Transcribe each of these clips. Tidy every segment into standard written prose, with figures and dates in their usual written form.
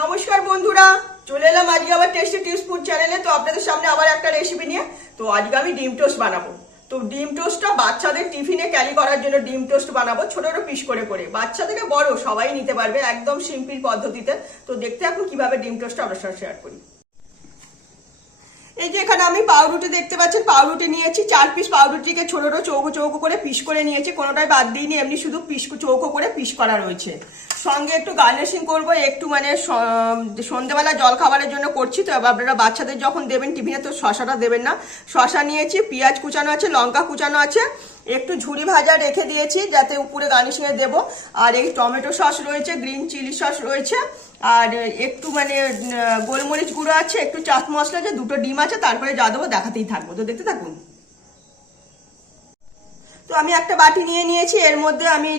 নমস্কার বন্ধুরা, চলে এলাম আজকে আবার টেস্টি টিপস ফুড চ্যানেলে। তো আপনাদের সামনে আবার একটা রেসিপি নিয়ে। তো আজকে আমি ডিম টোস্ট বানাবো। তো ডিম টোস্টটা বাচ্চাদের টিফিনে ক্যারি করার জন্য ডিম টোস্ট বানাবো ছোট ছোট পিস করে করে। বাচ্চা থেকে বড় সবাই নিতে পারবে একদম সিম্পল পদ্ধতিতে। তো দেখতে এখন কিভাবে ডিম টোস্টটা আপনার সাথে শেয়ার করি। এই যে এখানে আমি পাউরুটি দেখতে পাচ্ছেন, পাউরুটি নিয়েছি 4 পিস। পাউরুটিকে ছোট ছোট চৌকো চৌকো করে পিস করে নিয়েছি, কোনোটাই বাদ দিইনি, এমনি শুধু পিস চৌকো করে পিস করা রয়েছে। সঙ্গে একটু গার্নিশিং করবো, একটু মানে সন্ধ্যেবেলা জল খাবারের জন্য করছি। তো আপনারা বাচ্চাদের যখন দেবেন টিফিনে তো শশাটা দেবেন না। শশা নিয়েছি, পেঁয়াজ কুচানো আছে, লঙ্কা কুচানো আছে, একটু ঝুরি ভাজা রেখে দিয়েছি যাতে উপরে গার্নিশিংয়ে দেবো। আর এই টমেটো সস রয়েছে, গ্রিন চিলি সস রয়েছে, আর একটু মানে গোলমরিচ গুঁড়ো আছে, একটু চাট মশলা আছে, দুটো ডিম আছে, তারপরে যা দেবো দেখাতেই থাকবো। তো দেখতে থাকুন। তো আমি একটা বাটি নিয়ে নিয়েছি, এর মধ্যে আমি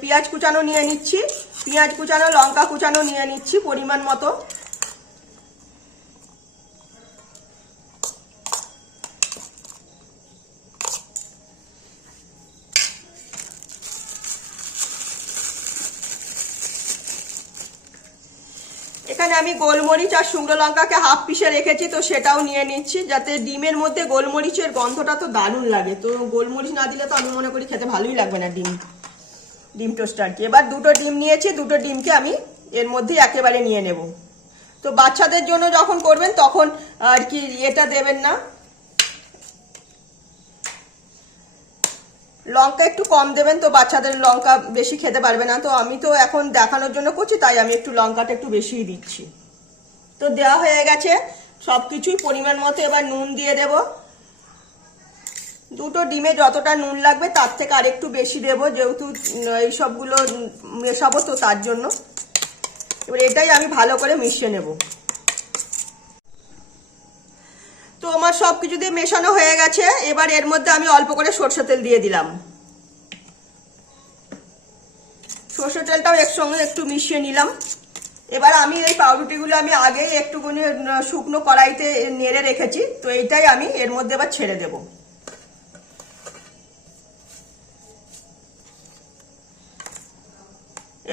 পেঁয়াজ কুচানো নিয়ে নিচ্ছি, পেঁয়াজ কুচানো, লঙ্কা কুচানো নিয়ে নিচ্ছি পরিমাণ মতো। এখানে আমি গোলমরিচ আর শুকনো লঙ্কাকে হাফ পিসে রেখেছি, তো সেটাও নিয়ে নিচ্ছি যাতে ডিমের মধ্যে গোলমরিচের গন্ধটা তো দারুণ লাগে। তো গোলমরিচ না দিলে তো আমি মনে করি খেতে ভালোই লাগবে না ডিম টোস্ট আর কি। এবার দুটো ডিম নিয়েছি, দুটো ডিমকে আমি এর মধ্যে একেবারে নিয়ে নেব। তো বাচ্চাদের জন্য যখন করবেন তখন আর কি এটা দেবেন না, লঙ্কা একটু কম দেবেন, তো বাচ্চাদের লঙ্কা বেশি খেতে পারবে না। তো আমি তো এখন দেখানোর জন্য করছি, তাই আমি একটু লঙ্কাটা একটু বেশিই দিচ্ছি। তো দেওয়া হয়ে গেছে সবকিছুই পরিমাণ মতো। এবার নুন দিয়ে দেব, দুটো ডিমে যতটা নুন লাগবে তার থেকে আরেকটু বেশি দেব, যেহেতু এই সবগুলো মেশাবো তো তার জন্য। এবার এটাই আমি ভালো করে মিশিয়ে নেব। তো আমার সবকিছু দিয়ে মেশানো হয়ে গেছে। এবার এর মধ্যে আমি অল্প করে সরষের তেল দিয়ে দিলাম। সরষের তেলটাও একসঙ্গে একটু মিশিয়ে নিলাম। এবার আমি এই পাউরুটিগুলো আমি আগেই একটুখানি শুকনো কড়াইতে নেড়ে রেখেছি, তো এইটাই আমি এর মধ্যে এবার ছেড়ে দেব।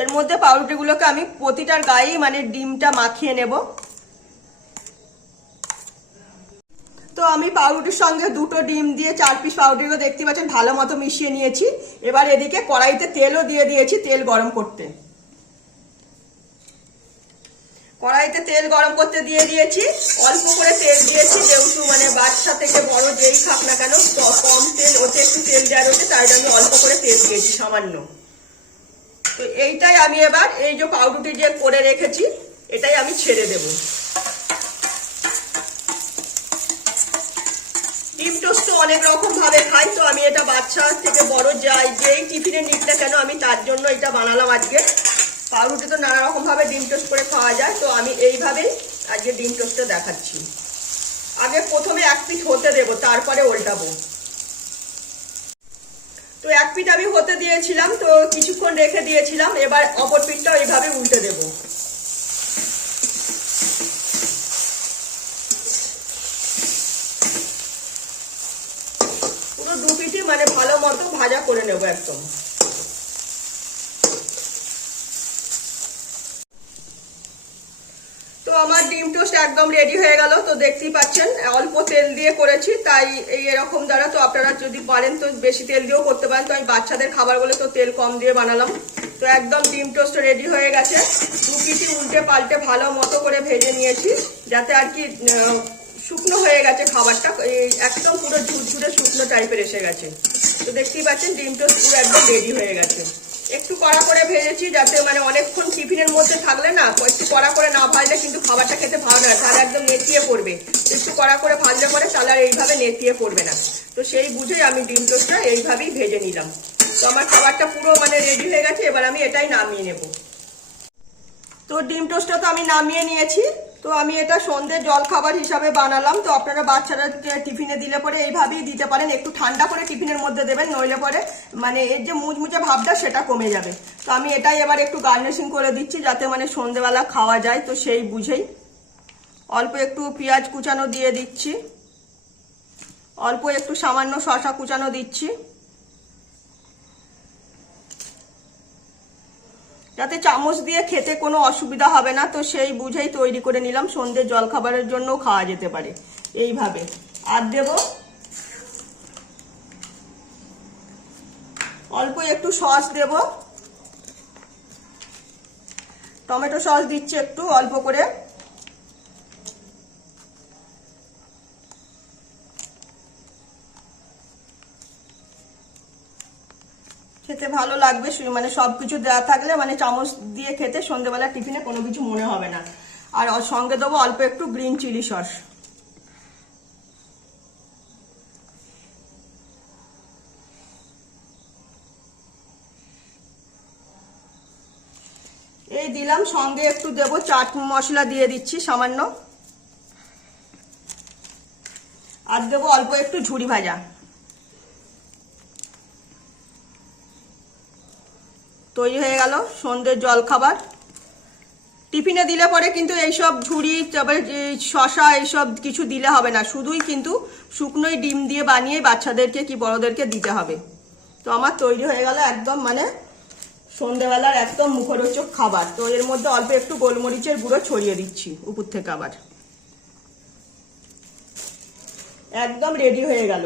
এর মধ্যে পাউরুটিগুলোকে আমি প্রতিটার গায়েই মানে ডিমটা মাখিয়ে নেব। তো আমি পাউরুটির সঙ্গে দুটো ডিম দিয়ে 4 পিস পাউরুটিও দেখতে পাচ্ছেন ভালো মতো মিশিয়ে নিয়েছি। এবার এদিকে কড়াইতে তেলও দিয়ে দিয়েছি, তেল গরম করতে। কড়াইতে তেল গরম করতে দিয়ে দিয়েছি, অল্প করে তেল দিয়েছি, যেহেতু মানে বাচ্চা থেকে বড় যেই খাক না কেন কম তেল, ওতে একটু তেল দেওয়া রয়েছে, তাই আমি অল্প করে তেল দিয়েছি সামান্য। তো এইটাই আমি এবার এই যে পাউরুটি যে করে রেখেছি এটাই আমি ছেড়ে দেব। ডিম টোস্ট তো অনেক রকম ভাবে খাই, তো আমি এটা বাচ্চা থেকে বড় যাই যেই টিফিনে নিক না কেন আমি তার জন্য এটা বানালাম আজকে। পাউরুটি তো নানা রকম ভাবে ডিম টোস্ট করে খাওয়া যায়, তো আমি এইভাবেই আজকে ডিম টোস্টটা দেখাচ্ছি। আগে প্রথমে এক পিঠ হতে দেব, তারপরে উল্টাবো। তো এক পিঠ আমি হতে দিয়েছিলাম, তো কিছুক্ষণ রেখে দিয়েছিলাম। এবার অপর পিঠটাও এইভাবে উল্টে দেব। পুরো দু পিঠই মানে ভালো মতো ভাজা করে নেব একদম। তো আমার ডিম টোস্ট একদম রেডি হয়ে গেল। তো দেখতেই পাচ্ছেন অল্প তেল দিয়ে করেছি, তাই এই এরকম দ্বারা। তো আপনারা যদি পারেন তো বেশি তেল দিয়েও করতে পারেন, তো আমি বাচ্চাদের খাবার বলে তো তেল কম দিয়ে বানালাম। তো একদম ডিম টোস্ট রেডি হয়ে গেছে। দু পিঠি উল্টে পাল্টে ভালো মতো করে ভেজে নিয়েছি, যাতে আর কি শুকনো হয়ে গেছে খাবারটা, একদম পুরো ঝুরঝুরে শুকনো টাইপের এসে গেছে। তো দেখতেই পাচ্ছেন ডিম টোস্ট পুরো একদম রেডি হয়ে গেছে। একটু কড়া করে ভেজেছি, যাতে মানে অনেকক্ষণ টিফিনের মধ্যে থাকলে না, একটু কড়া করে না ভাজলে কিন্তু খাবারটা খেতে ভালো না, তাহলে একদম নেতিয়ে পড়বে। একটু কড়া করে ভাজলে পরে তাহলে আর এইভাবে নেতিয়ে পড়বে না। তো সেই বুঝেই আমি ডিম টোস্টটা এইভাবেই ভেজে নিলাম। তো আমার খাবারটা পুরো মানে রেডি হয়ে গেছে, এবার আমি এটাই নামিয়ে নেব। তো ডিম টোস্টটা তো আমি নামিয়ে নিয়েছি। তো আমি এটা সন্ধ্যে জল খাবার হিসাবে বানালাম। তো আপনারা বাচ্চারা টিফিনে দিলে পরে এইভাবেই দিতে পারেন, একটু ঠান্ডা করে টিফিনের মধ্যে দেবেন, নইলে পরে মানে এর যে মুচমুচে ভাবটা সেটা কমে যাবে। তো আমি এটাই এবার একটু গার্নিশিং করে দিচ্ছি, যাতে মানে সন্ধ্যেবেলা খাওয়া যায়। তো সেই বুঝেই অল্প একটু পেঁয়াজ কুচানো দিয়ে দিচ্ছি, অল্প একটু সামান্য শসা কুচানো দিচ্ছি, যাতে চামচ দিয়ে খেতে কোনো অসুবিধা হবে না, তো সেই বুঝেই তৈরি করে নিলাম। সন্ধ্যের জলখাবারের জন্য খাওয়া যেতে পারে এইভাবে। আর দেব অল্প একটু সস, দেব টমেটো সস দিচ্ছি একটু অল্প করে। খেতে ভালো লাগবে, মানে সবকিছু দেওয়া থাকলে মানে চামচ দিয়ে খেতে সন্ধ্যেবেলা টিফিনে কোনো কিছু মনে হবে না। আর সঙ্গে দেবো অল্প একটু গ্রিন চিলি সস। এই দিলাম, সঙ্গে একটু দেবো চাট মশলা দিয়ে দিচ্ছি সামান্য। আর দেবো অল্প একটু ঝুরি ভাজা। তৈরি হয়ে গেল সন্ধ্যের জলখাবার। টিফিনে দিলে পরে কিন্তু এইসব ঝুড়ি, তারপরে শশা এইসব কিছু দিলে হবে না, শুধুই কিন্তু শুকনোই ডিম দিয়ে বানিয়ে বাচ্চাদেরকে কি বড়দেরকে দিতে হবে। তো আমার তৈরি হয়ে গেল একদম মানে সন্ধ্যেবেলার একদম মুখরোচক খাবার। তো এর মধ্যে অল্প একটু গোলমরিচের গুঁড়ো ছড়িয়ে দিচ্ছি উপর থেকে। আবার একদম রেডি হয়ে গেল।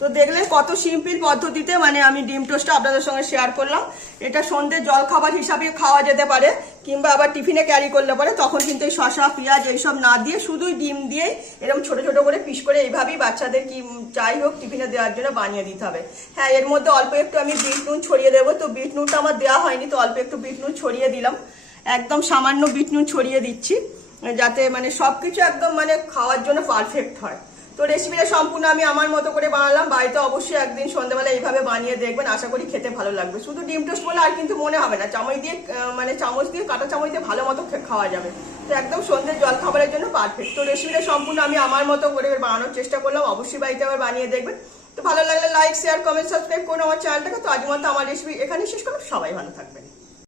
তো দেখলেন কত সিম্পল পদ্ধতিতে মানে আমি ডিম টোস্টটা আপনাদের সঙ্গে শেয়ার করলাম। এটা সন্ধ্যের জলখাবার হিসাবে খাওয়া যেতে পারে, কিংবা আবার টিফিনে ক্যারি করলে পরে তখন কিন্তু এই শসা পেঁয়াজ এইসব না দিয়ে শুধুই ডিম দিয়ে এরকম ছোট ছোট করে পিস করে এইভাবেই বাচ্চাদের কি যাই হোক টিফিনে দেওয়ার জন্য বানিয়ে দিতে হবে। হ্যাঁ, এর মধ্যে অল্প একটু আমি বিট নুন ছড়িয়ে দেবো। তো বিট নুনটা আমার দেওয়া হয়নি, তো অল্প একটু বিট নুন ছড়িয়ে দিলাম। একদম সামান্য বিট নুন ছড়িয়ে দিচ্ছি, যাতে মানে সবকিছু একদম মানে খাওয়ার জন্য পারফেক্ট হয়। তো রেসিপিটা সম্পূর্ণ আমি আমার মতো করে বানালাম। বাড়িতে অবশ্যই একদিন সন্ধ্যাবেলা এইভাবে বানিয়ে দেখবেন, আশা করি খেতে ভালো লাগবে। শুধু ডিম টোস্ট বলে আর কিন্তু মনে হবে না, চামচ দিয়ে মানে চামচ দিয়ে কাঁটা চামচ দিয়ে ভালো মতো খাওয়া যাবে। তো একদম সন্ধ্যের জল খাবারের জন্য পারফেক্ট। তো রেসিপিটা সম্পূর্ণ আমি আমার মতো করে বানানোর চেষ্টা করলাম, অবশ্যই বাড়িতে আবার বানিয়ে দেখবেন। তো ভালো লাগলে লাইক শেয়ার কমেন্ট সাবস্ক্রাইব করুন আমার চ্যানেলটাকে। তো আজ মতো আমার রেসিপি এখানেই শেষ করলাম। সবাই ভালো থাকবেন।